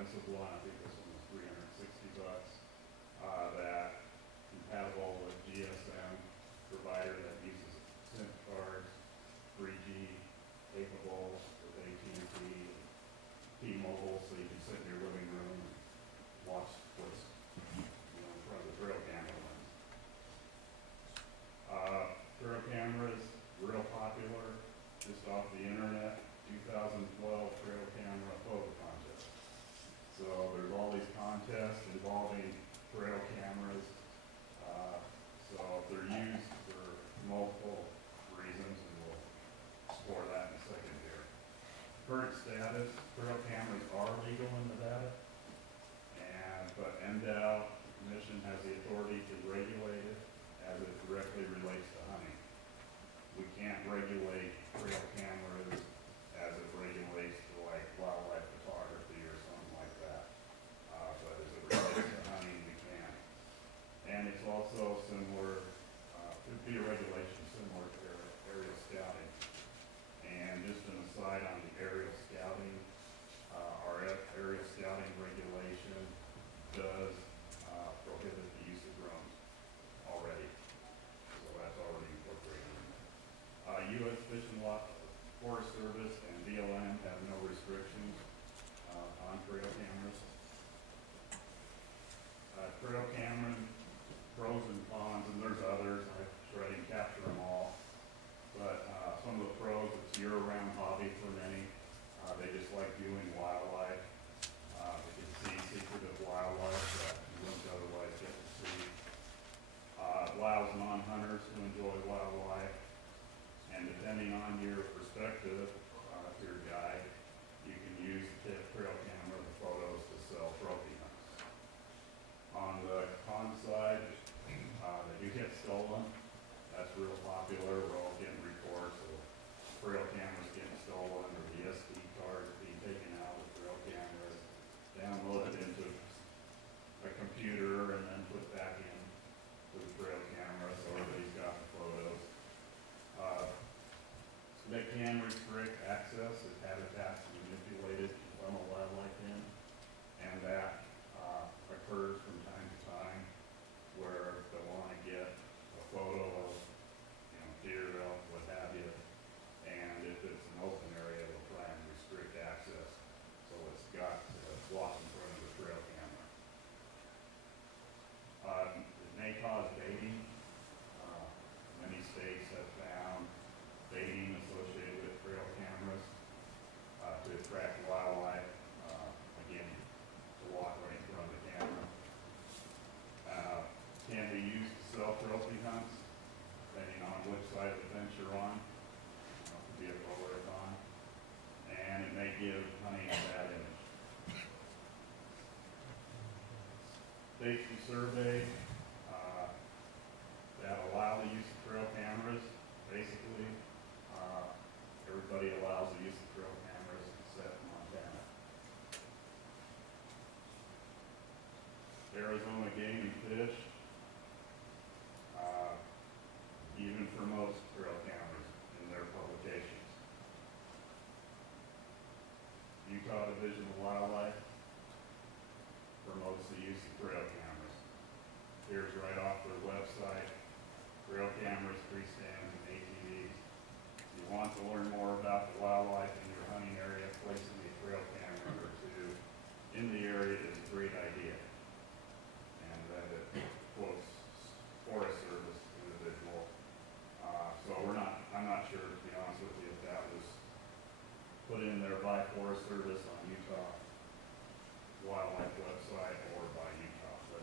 expensive one, I think this one was $360. That compatible with GSM provider that uses SIM cards, 3G capable with AT&T, T-Mobile, so you can sit in your living room and watch what's in front of the trail camera lens. Trail cameras, real popular, just off the internet, 2012 trail camera photo contest. So there's all these contests involving trail cameras. So they're used for multiple reasons, and we'll explore that in a second here. Current status, trail cameras are legal in Nevada, but NDOW Commission has the authority to regulate it as it directly relates to hunting. We can't regulate trail cameras as it regulates to like wildlife photography or something like that. But as it relates to hunting, we can. And it's also similar, could be a regulation similar to aerial scouting. And just an aside on the aerial scouting, our aerial scouting regulation does prohibit the use of drones already. So that's already incorporated in there. U.S. Fish and Forest Service and BLM have no restrictions on trail cameras. Trail camera pros and cons, and there's others. I sure I didn't capture them all. But some of the pros, it's year-round hobby for many. They just like viewing wildlife. They can see secretive wildlife that you wouldn't otherwise get to see. Allows non-hunters to enjoy wildlife. And depending on your perspective, if you're a guide, you can use the trail camera, the photos to sell trophy hunts. On the con side, they do get stolen. That's real popular. We're all getting reports of trail cameras getting stolen, or the SD cards being taken out with trail cameras, downloaded into a computer, and then put back in to the trail camera, so everybody's got the photos. They can restrict access if habitats are manipulated to funnel wildlife in, and that occurs from time to time, where they want to get a photo of deer, elk, what have you, and if it's an open area, they'll try and restrict access, so it's got to block in front of the trail camera. It may cause baiting. Many states have found baiting associated with trail cameras to attract wildlife, again, to walk right in front of the camera. Can be used to sell trophy hunts, depending on which side of the fence you're on. Could be a roller on, and it may give hunting a bad image. Safety survey that allow the use of trail cameras. Basically, everybody allows the use of trail cameras except Montana. Arizona Game and Fish even promotes trail cameras in their publications. Utah Division of Wildlife promotes the use of trail cameras. Here's right off their website, trail cameras, freestanding, and ATVs. If you want to learn more about the wildlife in your hunting area, placing a trail camera or two in the area is a great idea. And then it quotes Forest Service individual. So I'm not sure, to be honest with you, if that was put in there by Forest Service on Utah Wildlife website or by Utah, but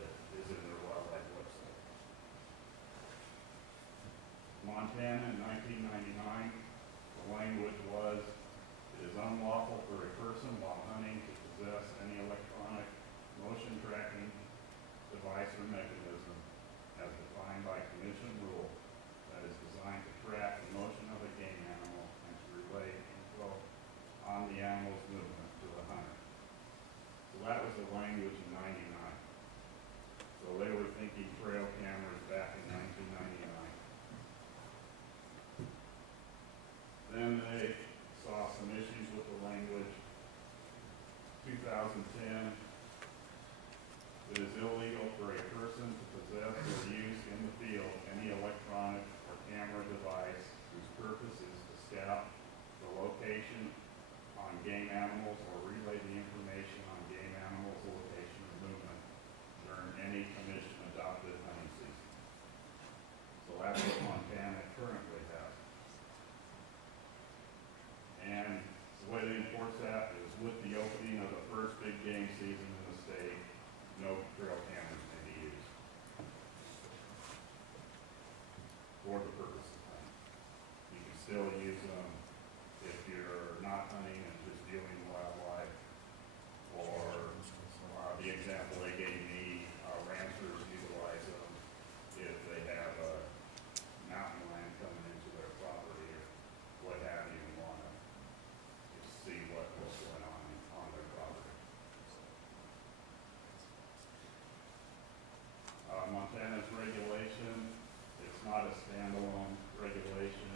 not a standalone regulation,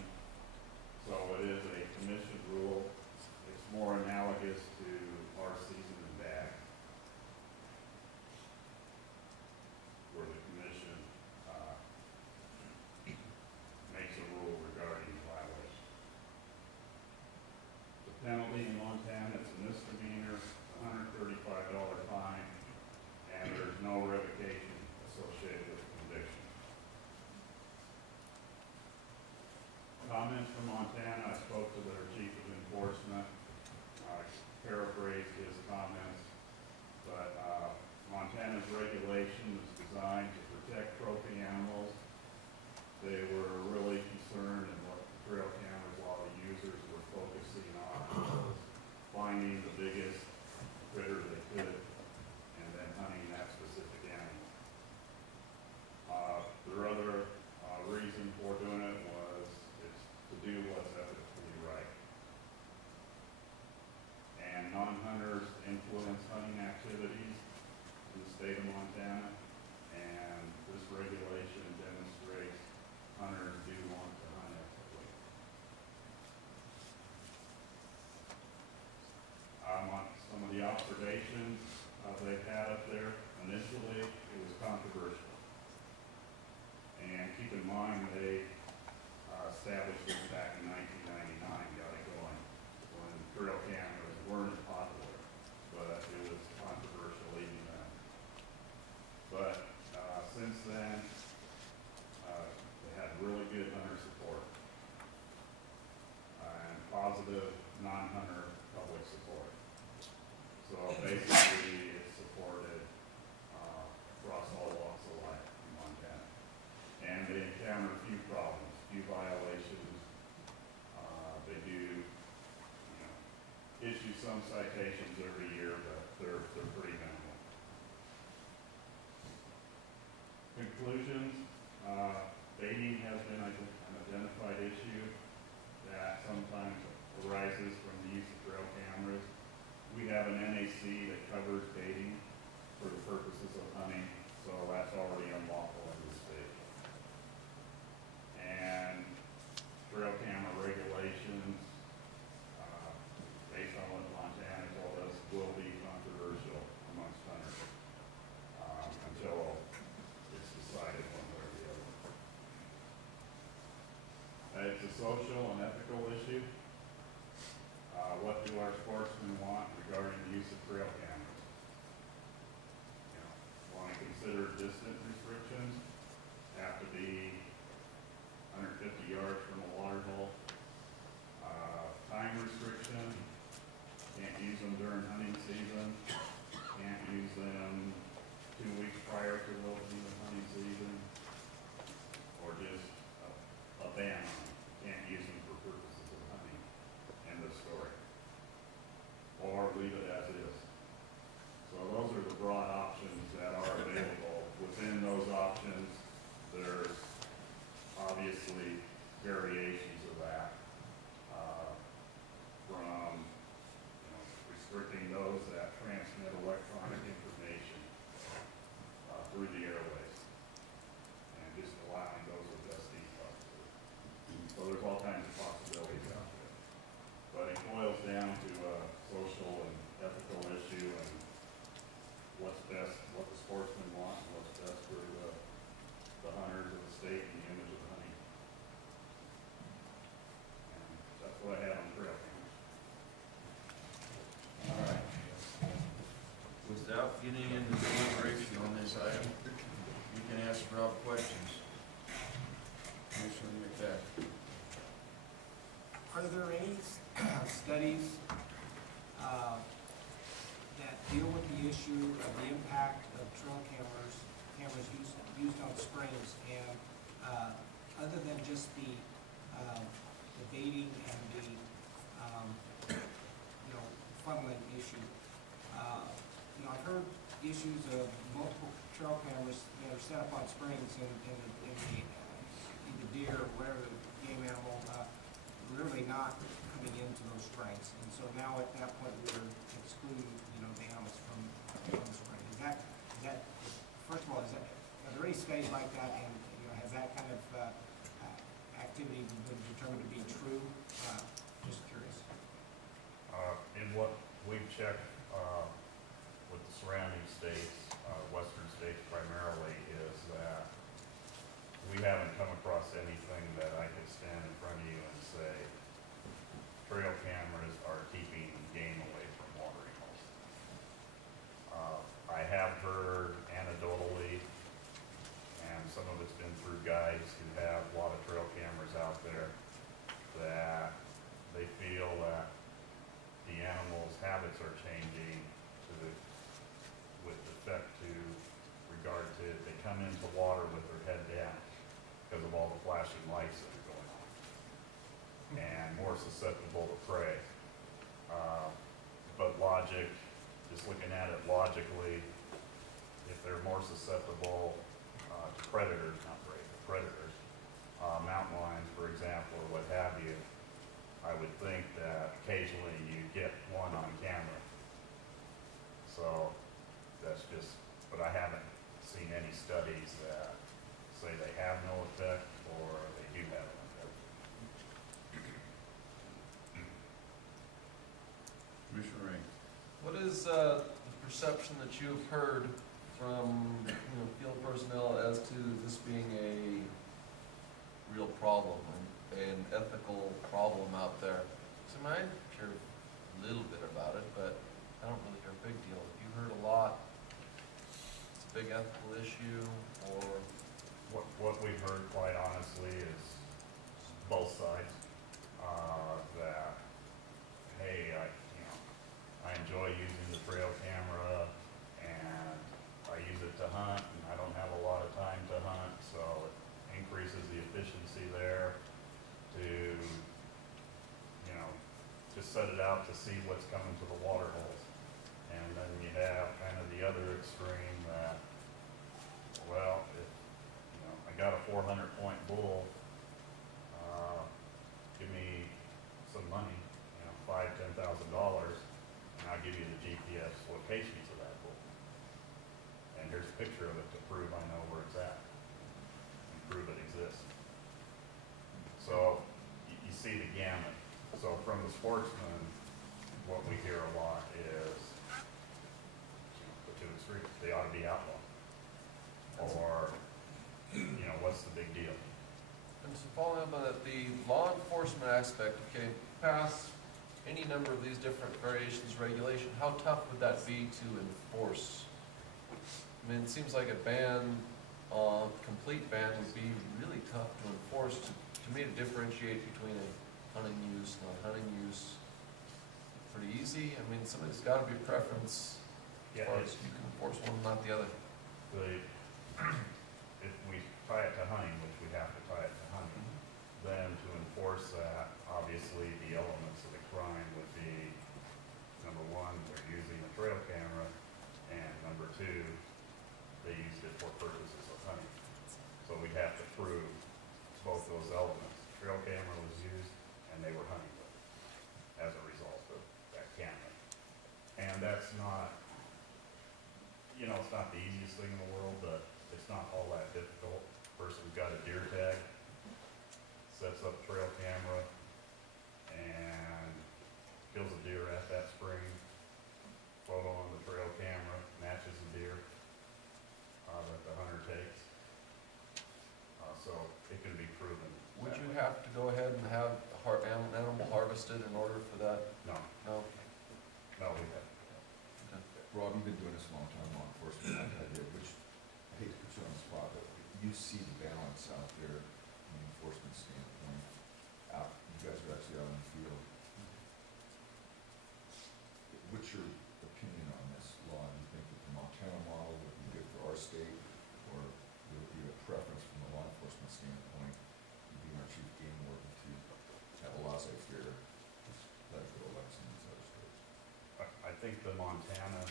so it is a commission rule. It's more analogous to our season and bag, where the commission makes a rule regarding violation. The penalty in Montana is a misdemeanor, $135 fine, and there's no revocation associated with the conviction. Comments from Montana, I spoke to their chief of enforcement. I paraphrased his comments, but Montana's regulation was designed to protect trophy animals. They were really concerned in what the trail cameras, while the users were focusing on, was finding the biggest critter they could and then hunting that specific animal. Their other reason for doing it was it's to do what's ethically right. And non-hunters influence hunting activities in the state of Montana, and this regulation demonstrates hunters do want to hunt ethically. On some of the observations they've had up there, initially it was controversial. And keep in mind, they established this back in 1999, got it going, when trail cameras weren't as popular, but it was controversial even then. But since then, they had really good hunter support and positive non-hunter public support. So basically, it's supported across all walks of life in Montana. And they encounter a few problems, few violations. They do, issue some citations every year, but they're pretty minimal. Conclusions, baiting has been an identified issue that sometimes arises from the use of trail cameras. We have an NAC that covers baiting for the purposes of hunting, so that's already unlawful in the state. And trail camera regulations, based on what Montana told us, will be controversial amongst hunters until it's decided one way or the other. It's a social and ethical issue. What do our sportsmen want regarding the use of trail cameras? Want to consider distance restrictions, have to be 150 yards from a water hole. Time restriction, can't use them during hunting season, can't use them 2 weeks prior to the opening of hunting season, or just a ban on them, can't use them for purposes of hunting. End of story. Or leave it as is. So those are the broad options that are available. Within those options, there's obviously variations of that, from restricting those that transmit electronic information through the airways, and just allowing those with SD cards. So there's all kinds of possibilities out there. But it boils down to a social and ethical issue, and what's best, what the sportsmen want, and what's best for the hunters of the state and the image of the hunting. And that's what I have on trail cameras. All right. Without getting into deliberation on this item, you can ask Rob questions. Commissioner McFadden. Are there any studies that deal with the issue of the impact of trail cameras used on springs, and other than just the baiting and the funneling issue? I've heard issues of multiple trail cameras that are set up on springs and the deer or whatever game animal really not coming into those springs, and so now at that point we're excluding the animals from the spring. Is that first of all, are there any studies like that, and has that kind of activity been determined to be true? Just curious. In what we've checked, with the surrounding states, western states primarily, is that we haven't come across anything that I could stand in front of you and say, trail cameras are keeping game away from watering holes. I have heard anecdotally, and some of it's been through guides who have a lot of trail cameras out there, that they feel that the animals' habits are changing with respect to regard to, they come into water with their head down because of all the flashing lights that are going on, and more susceptible to prey. But logic, just looking at it logically, if they're more susceptible to predators, not prey, but predators, mountain lions, for example, or what have you, I would think that occasionally you get one on camera. So that's just, but I haven't seen any studies that say they have no effect or they do have an effect. Commissioner Ring. What is the perception that you've heard from field personnel as to this being a real problem, an ethical problem out there? So I hear a little bit about it, but I don't really hear a big deal. Have you heard a lot? It's a big ethical issue, or? What we've heard, quite honestly, is both sides. That, hey, I enjoy using the trail camera, and I use it to hunt, and I don't have a lot of time to hunt, so it increases the efficiency there to, just set it out to see what's coming to the water holes. And then you have kind of the other extreme that, well, if, I got a 400-point bull, give me some money, $5,000, $10,000, and I'll give you the GPS locations of that bull. And here's a picture of it to prove I know where it's at, and prove it exists. So you see the gamut. So from the sportsman, what we hear a lot is the two extremes. They ought to be outlawed. Or, what's the big deal? And so following up on that, the law enforcement aspect, okay, pass any number of these different variations of regulation, how tough would that be to enforce? I mean, it seems like a ban, complete ban would be really tough to enforce. To me, to differentiate between a hunting use, non-hunting use, pretty easy. I mean, somebody's gotta be a preference as far as you can enforce one, not the other. If we tie it to hunting, which we have to tie it to hunting, then to enforce that, obviously the elements of the crime would be, number one, they're using a trail camera, and number two, they used it for purposes of hunting. So we'd have to prove both those elements. Trail camera was used, and they were hunting with it as a result of that camera. And that's not, it's not the easiest thing in the world, but it's not all that difficult. Person's got a deer tag, sets up trail camera, and kills a deer at that spring. Photo on the trail camera matches the deer that the hunter takes. So it can be proven. Would that you way. have to go ahead and have an animal harvested in order for that? No, No? we have. Rob, you've been doing this a long time, law enforcement, like I did, which, I hate to put you on the spot, but you see the balance out there from an enforcement standpoint. You guys are actually out in the field. What's your opinion on this law? Do you think that the Montana model would be good for our state, or would it be a preference from a law enforcement standpoint, you being our chief game warden, to have a laissez-faire electoral election in these other states? I think the Montana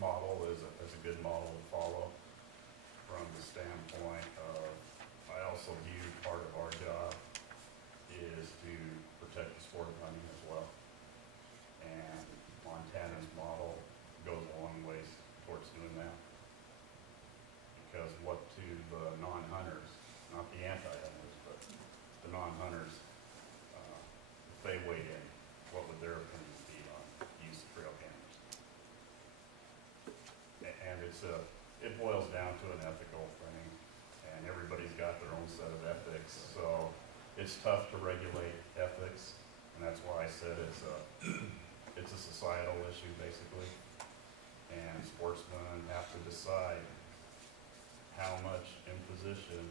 model is a good model to follow from the standpoint of, I also view part of our job is to protect the sport of hunting as well. And Montana's model goes a long ways towards doing that. Because what to the non-hunters, not the they weighed in, what would their opinion be on use of trail cameras? And it boils down to an ethical thing, and everybody's got their own set of ethics, so it's tough to regulate ethics, and that's why I said it's a societal issue, basically. And sportsmen have to decide how much imposition,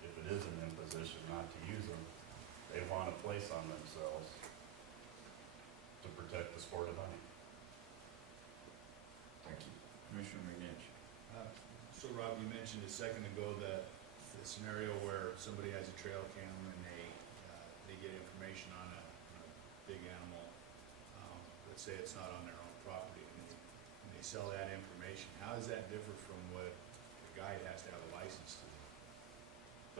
if it is an imposition not to use them, they want to place on themselves to protect the sport of hunting. Thank you. Commissioner McNinch. So Rob, you mentioned a second ago that the scenario where somebody has a trail cam and they get information on a big animal, let's say it's not on their own property, and they sell that information. How does that differ from what the guide has to have a license to do?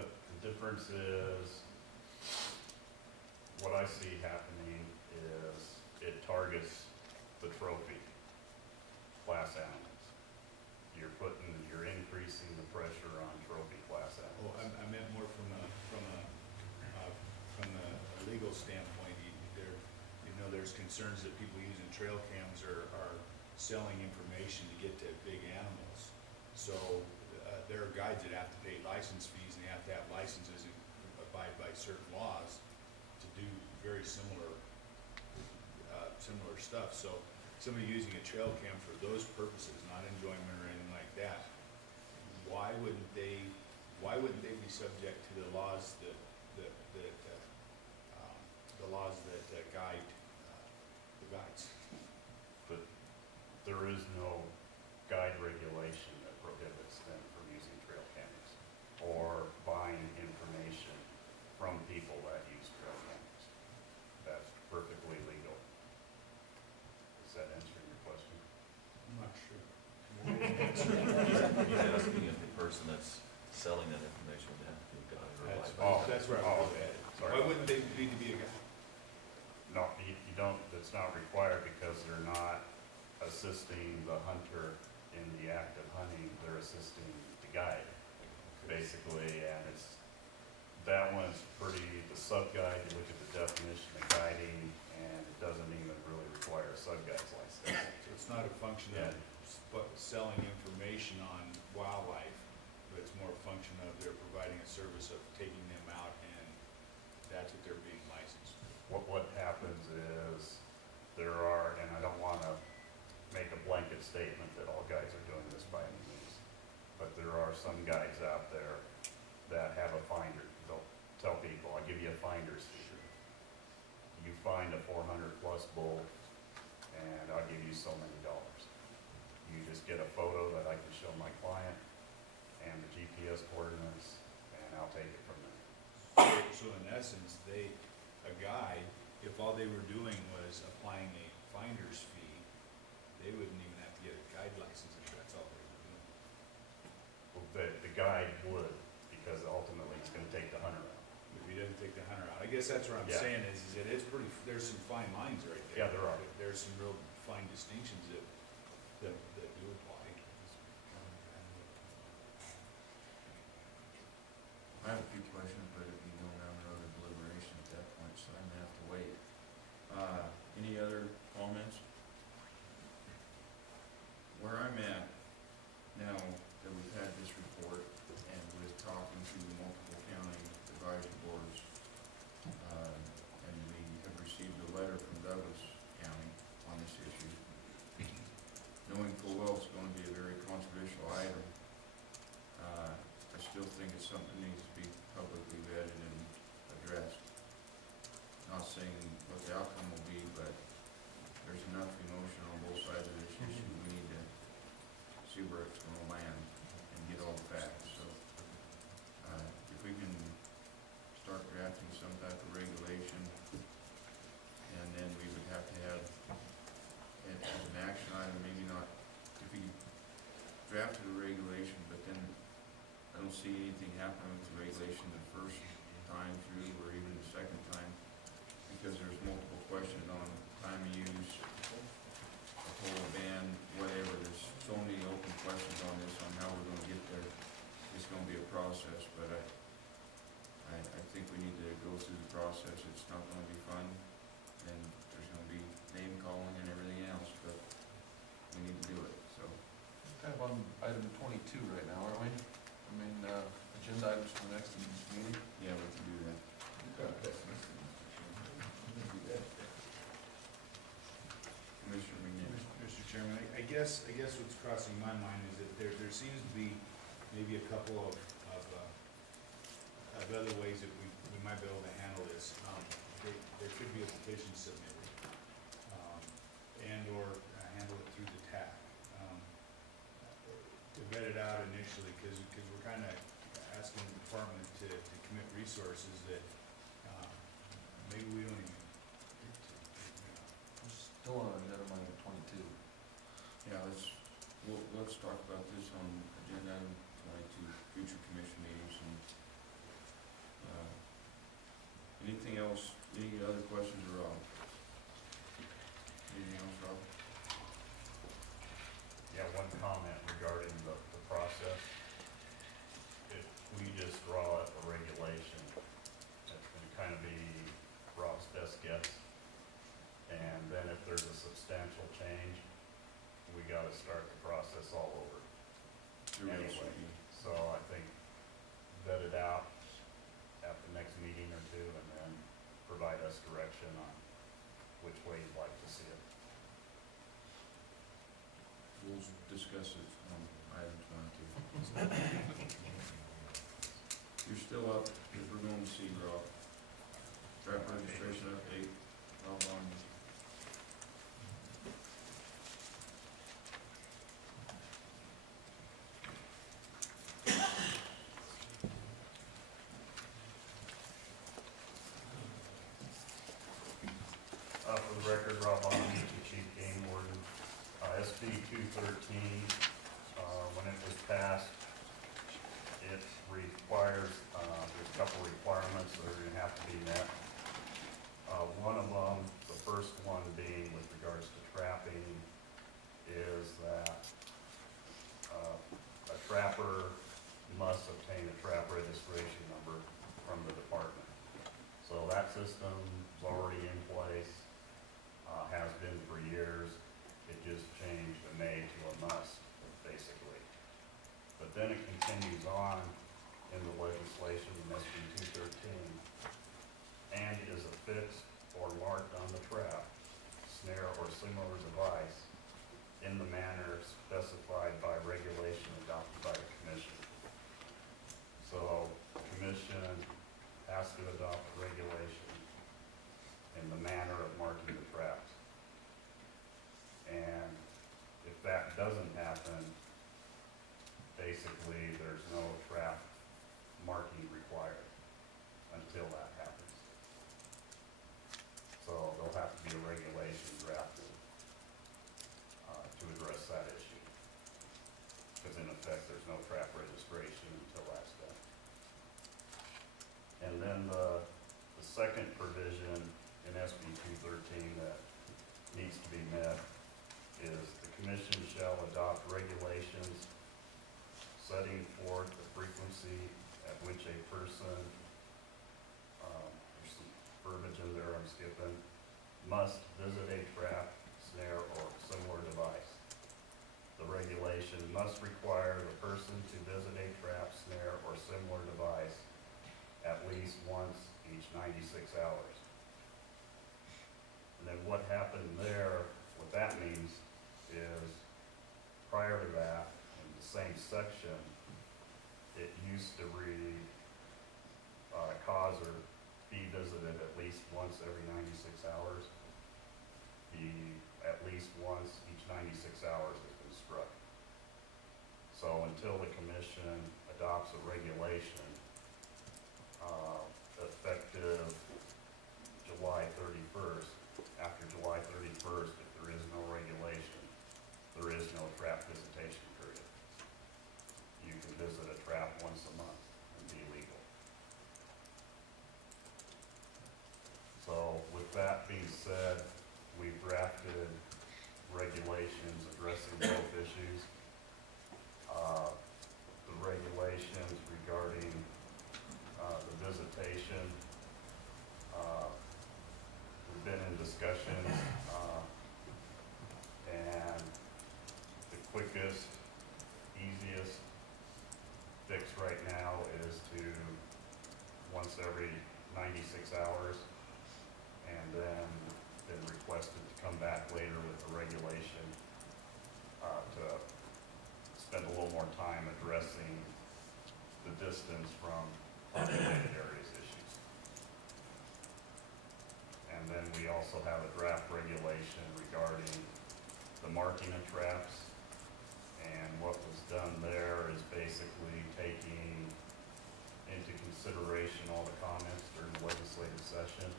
But the difference is, what I see happening is it targets the trophy class animals. You're increasing the pressure on trophy class Well, animals. I meant more from a legal standpoint. There's concerns that people using trail cams are selling information to get to big animals. So there are guides that have to pay license fees, and they have to have licenses and abide by certain laws to do very similar stuff. So somebody using a trail cam for those purposes, not enjoyment or anything like that, why wouldn't they be subject to the laws that guide the guides? But there is no guide regulation that prohibits them from using trail cameras or buying information from people that use trail cameras. That's perfectly legal. Is that answering your question? I'm not sure. He's asking if the person that's selling that information would have to be a guide or a license. That's where I was at. Sorry. Why wouldn't they need to be a guide? No, you don't, it's not required because they're not assisting the hunter in the act of hunting, they're assisting the guide, basically, and that one's the sub-guide, you look at the definition of guiding, and it doesn't even really require a sub-guide's license. So it's not a function of selling information on wildlife, but it's more a function of they're providing a service of taking them out, and that's what they're being licensed. What happens is, there are, and I don't wanna make a blanket statement that all guides are doing this by any means, but there are some guides out there that have a finder. They'll tell people, I'll give you a finder's fee. You find a 400+ bull, and I'll give you so many dollars. You just get a photo that I can show my client, and the GPS coordinates, and I'll take it from there. So in essence, a guide, if all they were doing was applying a finder's fee, they wouldn't even have to get a guide license if that's all they were doing. Well, the guide would, because ultimately it's gonna take the hunter out. If he doesn't take the hunter out. I guess that's what I'm Yeah. saying is that it's there's some fine lines right there. Yeah, there are. There's some real fine distinctions that do apply. I have a few questions, but it'd be going down the road of deliberation at that point, so I'm gonna have to wait. Any other comments? Where I'm at now that we've had this report and with talking to multiple county advisory boards, and we have received a letter from Douglas County on this issue, knowing full well it's going to be a very controversial item, I still think it's something that needs to be publicly vetted and addressed. Not saying what the outcome will be, but there's enough emotion on both sides of this issue. We need to see where it's gonna land and get all the facts, so. If we can start drafting some type of regulation, and then we would have to have it as an action item, maybe not, if we drafted a regulation, but then I don't see anything happening with the regulation the first time through, or even the second time, because there's multiple questions on time of use, a total ban, whatever. There's so many open questions on this, on how we're gonna get there. It's gonna be a process, but I think we need to go through the process. It's not gonna be fun. item 22 right now, aren't we? I mean, agenda items for the next meeting. Yeah, we can do that. You've got pessimistic, Mr. Chairman. You can do that. Commissioner McNeil. Mr. Chairman, I guess what's crossing my mind is that there seems to be maybe a couple of other ways that we might be able to handle this. There could be a petition submitted, and/or handle it through the TAC. To vet it out initially, because we're kind of asking the department to commit resources that maybe we don't even get to, We're still on agenda item 22. Yeah, let's talk about this on agenda item 22, future commission meetings and, anything else, any other questions, Rob? Anything else, Rob? Yeah, one comment regarding the process. If we just draw up a regulation, it's gonna kind of be Rob's best guess. And then if there's a substantial change, we gotta start the process all over. There will Anyway. be. So I think vet it out at the next meeting or two and then provide us direction on which way you'd like to see it. We'll discuss it on item 22. You're still up, if we're going to see Rob. Draft registration update, Rob on. For the record, Rob Bonner, the Chief Game Warden. SB 213, when it was passed, it requires, there's a couple requirements that are gonna have to be met. One of them, the first one being with regards to trapping, is that a trapper must obtain a trap registration number from the department. So that system's already in place, has been for years. It just changed a may to a must, basically. But then it continues on in the legislation in SB 213, and is affixed or marked on the trap, snare, or similar device in the manner specified by regulation adopted by the commission. So the commission has to adopt a regulation in the manner of marking the traps. And if that doesn't happen, basically there's no trap marking required until that happens. So there'll have to be a regulation drafted to address that issue. Because in effect, there's no trap registration until that's done. And then the second provision in SB 213 that needs to be met is the commission shall adopt regulations setting forth the frequency at which a person, there's some verbiage in there I'm skipping, must visit a trap, snare, or similar device. The regulation must require the person to visit a trap, snare, or similar device at least once each 96 hours. And then what happened there, what that means is, prior to that, in the same section, it used to read, cause or be visited at least once every 96 hours. The at least once each 96 hours has been struck. So until the commission adopts a regulation, effective July 31st, after July 31st, if there is no regulation, there is no trap visitation period. You can visit a trap once a month and be legal. So with that being said, we've drafted regulations addressing both issues. The regulations regarding the visitation, we've been in discussions, and the quickest, once every 96 hours, and then been requested to come back later with the regulation to spend a little more time addressing the distance from populated areas issues. And then we also have a draft regulation regarding the marking of traps. And what was done there is basically taking into consideration all the comments during the legislative session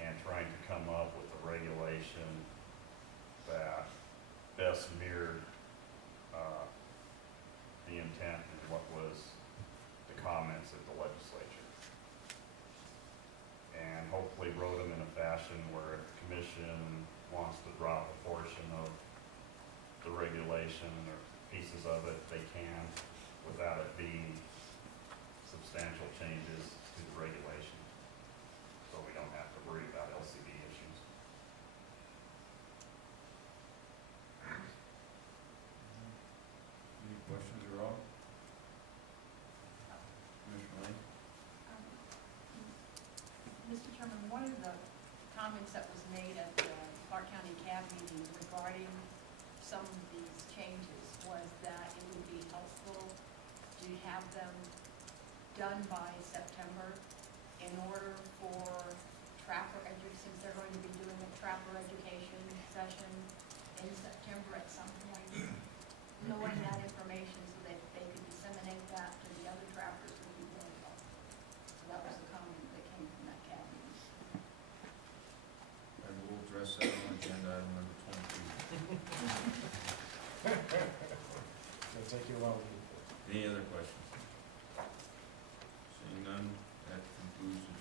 and trying to come up with a regulation that best mirrored the intent and what was the comments at the legislature. And hopefully wrote them in a fashion where if the commission wants to drop a portion of the regulation or pieces of it, they can, without it being substantial changes to the regulation. So we don't have to worry about LCD issues. Any questions at all? Commissioner Lane? Mr. Chairman, one of the comments that was made at the Clark County CAB meeting regarding some of these changes was that it would be helpful to have them done by September in order for since they're going to be doing a trapper education session in September at some point, knowing that information so that they could disseminate that to the other trappers would be really helpful. So that was the comment that came from that CAB meeting. And we'll address that on agenda item number 23. It'll take you a while to get there. Any other questions? Seeing none, that concludes the